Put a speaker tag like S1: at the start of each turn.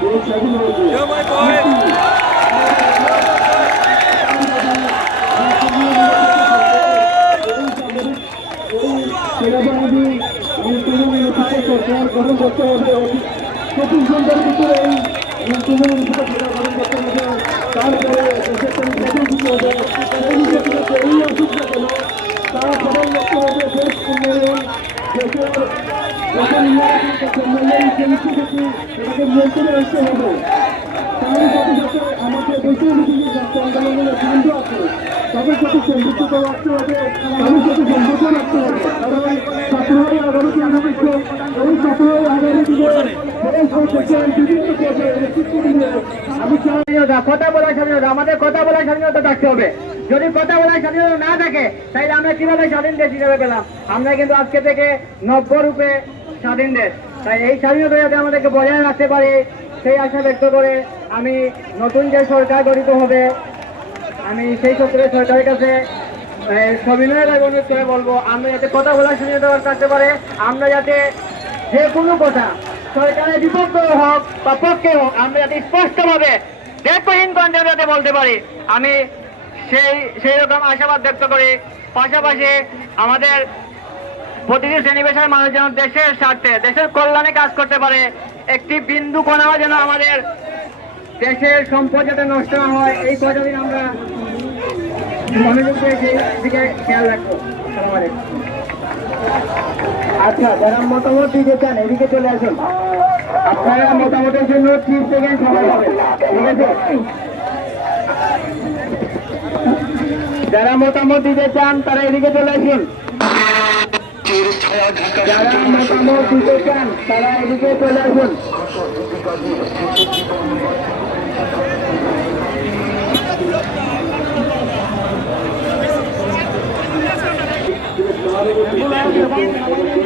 S1: Yo, my boy.
S2: গঠন করতে হবে চব্বিশ ঘণ্টার ভিতরে এই তৃণমূল গঠন করতে হবে তারপরে এই না কেন তারা সবার লক্ষ্য হবে দেশ উন্নয়ন দেশের
S3: কথা বলার স্বাধীনতা আমাদের কথা বলার স্বাধীনতা থাকতে হবে যদি কথা বলার স্বাধীনতা না থাকে তাহলে আমরা কীভাবে স্বাধীন দেশ হিসেবে পেলাম আমরা কিন্তু আজকে থেকে নব্য রূপে স্বাধীন দেশ। তাই এই স্বাধীনতা যাতে আমাদেরকে বজায় রাখতে পারে সেই আশা ব্যক্ত করে আমি নতুন যে সরকার গঠিত হবে আমি সেই সূত্রে সরকারের কাছে আহ, সবিনয় অনুরোধ করে বলব আমরা যাতে কথা বলার স্বাধীনতা থাকতে পারে আমরা যাতে যে কোনো কথা সরকারের বিপক্ষে হোক বা পক্ষে হোক আমরা যাতে স্পষ্টভাবে দেখহীন কণ্ঠে যাতে বলতে পারি। আমি সেই সেই রকম আশাবাদ ব্যক্ত করি। পাশাপাশি আমাদের প্রতিটি শ্রেণি মানুষ যেন দেশের স্বার্থে, দেশের কল্যাণে কাজ করতে পারে, একটি বিন্দু কোনাও যেন আমাদের দেশের সম্পদ যাতে নষ্ট না হয়, এই কয়টা আমরা মনোযোগ দিয়ে খেয়াল রাখব। আচ্ছা যারা মতামত দিতে চান, এদিকে চলে আসুন। আপনারা মতামতের জন্য তিন সেকেন্ড সময় পাবেন। ঠিক আছে? যারা মতামত দিতে চান, তারা এদিকে চলে আসুন। যারা মতামত দিতে চান তারা এদিকে চলে আসুন।
S2: আমাদের